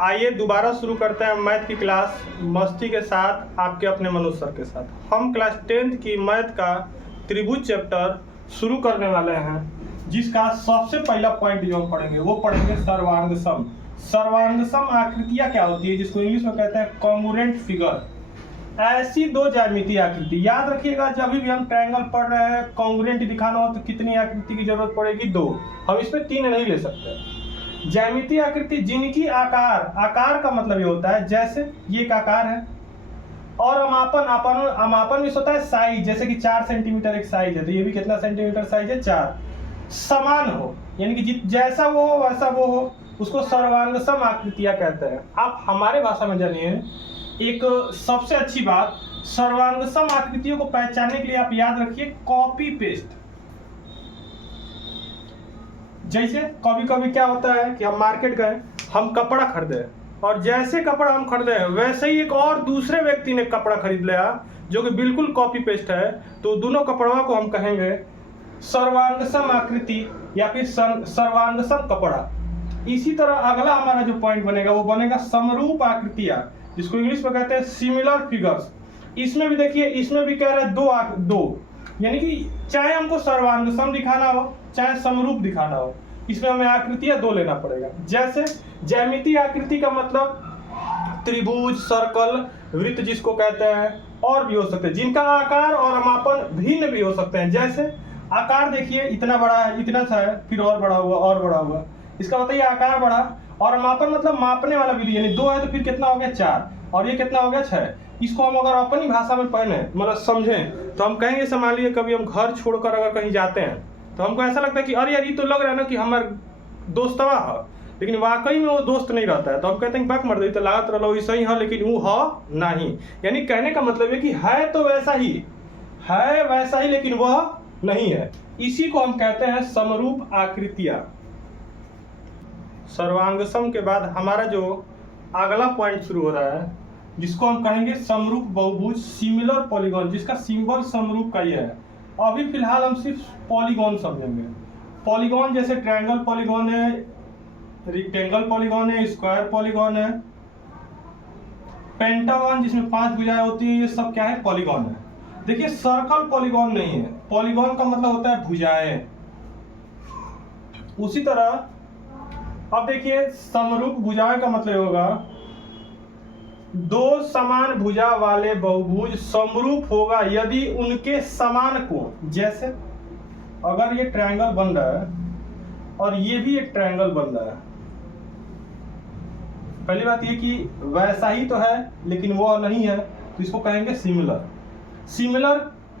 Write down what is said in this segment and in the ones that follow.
आइए दोबारा शुरू करते हैं मैथ की क्लास मस्ती के साथ, आपके अपने मनोज सर के साथ। हम क्लास 10th की मैथ का त्रिभुज चैप्टर शुरू करने वाले हैं, जिसका सबसे पहला पॉइंट जो हम पढ़ेंगे वो पढ़ेंगे सर्वांग सम। सर्वांग सम आकृतियाँ क्या होती है, जिसको इंग्लिश में कहते हैं कॉन्ग्रुएंट फिगर। ऐसी दो ज्यामितीय आकृति, याद रखिएगा जब भी हम ट्रायंगल पढ़ रहे हैं कॉन्ग्रुएंट दिखाना हो तो कितनी आकृति की जरूरत पड़ेगी, दो। हम इसमें तीन नहीं ले सकते। ज्यामितीय आकृति जिनकी आकार का मतलब ये होता है, जैसे ये एक आकार है, और अमापन भी होता है साइज, जैसे कि 4 सेंटीमीटर एक साइज है, तो ये भी कितना सेंटीमीटर साइज है, 4। समान हो, यानी कि जैसा वो हो वैसा वो हो, उसको सर्वांग सम आकृतियां कहते हैं। आप हमारे भाषा में जानिए एक सबसे अच्छी बात, सर्वांग सम आकृतियों को पहचानने के लिए आप याद रखिए कॉपी पेस्ट। जैसे कभी कभी क्या होता है कि हम मार्केट गए, हम कपड़ा खरीदे, और जैसे कपड़ा हम खरीदे वैसे ही एक और दूसरे व्यक्ति ने कपड़ा खरीद लिया जो कि बिल्कुल कॉपी पेस्ट है, तो दोनों कपड़ों को हम कहेंगे सर्वांग सम आकृति या फिर सर्वांग सम कपड़ा। इसी तरह अगला हमारा जो पॉइंट बनेगा वो बनेगा समरूप आकृतियां, जिसको इंग्लिश में कहते हैं सिमिलर फिगर्स। इसमें भी देखिए, इसमें भी कह रहे हैं दो, यानी कि चाहे हमको सर्वांग सम दिखाना हो चाहे समरूप दिखाना हो, इसमें हमें आकृतियां दो लेना पड़ेगा। जैसे ज्यामितीय आकृति का मतलब त्रिभुज, सर्कल, वृत्त जिसको कहते हैं, और भी हो सकते हैं जिनका आकार और मापन भिन्न भी हो सकते हैं। जैसे आकार देखिए इतना बड़ा है, इतना सा है, फिर और बड़ा हुआ और बड़ा हुआ, इसका बताइए आकार बढ़ा। और मापन मतलब मापने वाला विधि, यानी 2 है तो फिर कितना हो गया 4, और ये कितना हो गया 6। इसको हम अगर अपनी भाषा में पढ़ने मतलब समझें तो हम कहेंगे, मान लीजिए कभी हम घर छोड़कर अगर कहीं जाते हैं तो हमको ऐसा लगता है कि अरे यार ये तो लग रहा है ना कि हमारा दोस्तवा है, लेकिन वाकई में वो दोस्त नहीं रहता है, तो हम कहते हैं बक मर दे तो लागत रहो ऐसा ही है, लेकिन वो है नहीं। यानी कहने का मतलब है कि है तो वैसा ही है, वैसा ही, लेकिन वह नहीं है। इसी को हम कहते हैं समरूप आकृतियां। सर्वांग सम के बाद हमारा जो अगला पॉइंट शुरू हो रहा है, जिसको हम कहेंगे समरूप बहुभुज, सिमिलर पॉलीगॉन, जिसका सिंबल समरूप का ये है। अभी फिलहाल हम सिर्फ पॉलीगॉन समझेंगे। पॉलीगॉन जैसे ट्रायंगल पॉलीगॉन है, रेक्टेंगल पॉलीगॉन है, स्क्वायर पॉलीगॉन है, पेंटागन जिसमें 5 भुजाएं होती है, ये सब क्या है, पॉलीगॉन है। देखिए सर्कल पॉलीगॉन नहीं है, पॉलीगॉन का मतलब होता है भुजाएं। उसी तरह अब देखिए समरूप भुजाएं का मतलब होगा दो समान भुजा वाले बहुभुज समरूप होगा यदि उनके समान कोण, जैसे अगर ये ट्रायंगल बन रहा है और ये भी एक ट्रायंगल बन रहा है, पहली बात ये कि वैसा ही तो है लेकिन वो नहीं है, तो इसको कहेंगे सिमिलर।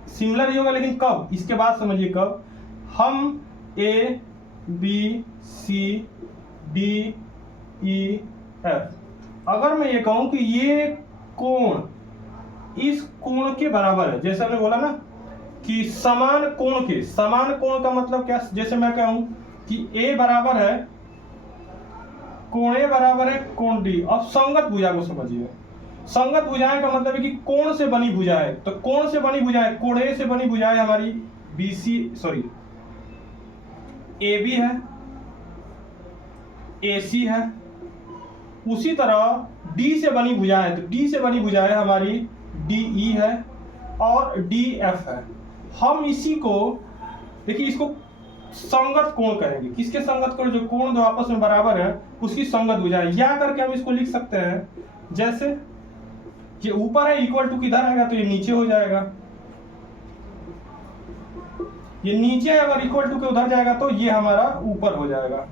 सिमिलर ही होगा, लेकिन कब, इसके बाद समझिए कब। हम A B C D E F, अगर मैं ये कहूं कि ये कोण इस कोण के बराबर है, जैसे हमने बोला ना कि समान कोण के, समान कोण का मतलब क्या, जैसे मैं कहूं कि ए बराबर है कोण ए बराबर है कोण डी। अब संगत भुजा को समझिए, संगत भुजाएं का मतलब है कि कोण से बनी भुजाएं, तो कोण से बनी भुजाएं, कोण ए से बनी भुजाएं हमारी ए बी है, ए सी है। उसी तरह डी से बनी भुजाएं, तो डी से बनी भुजाएं हमारी डी ई है और डी एफ है। हम इसी को देखिए, इसको संगत कोण कहेंगे। किसके संगत कोण, जो कोण दो आपस में बराबर है उसकी संगत भुजाएं। या करके हम इसको लिख सकते हैं, जैसे ये ऊपर है इक्वल टू किधर आएगा, तो ये नीचे हो जाएगा, ये नीचे अगर इक्वल टू के उधर जाएगा तो ये हमारा ऊपर हो जाएगा।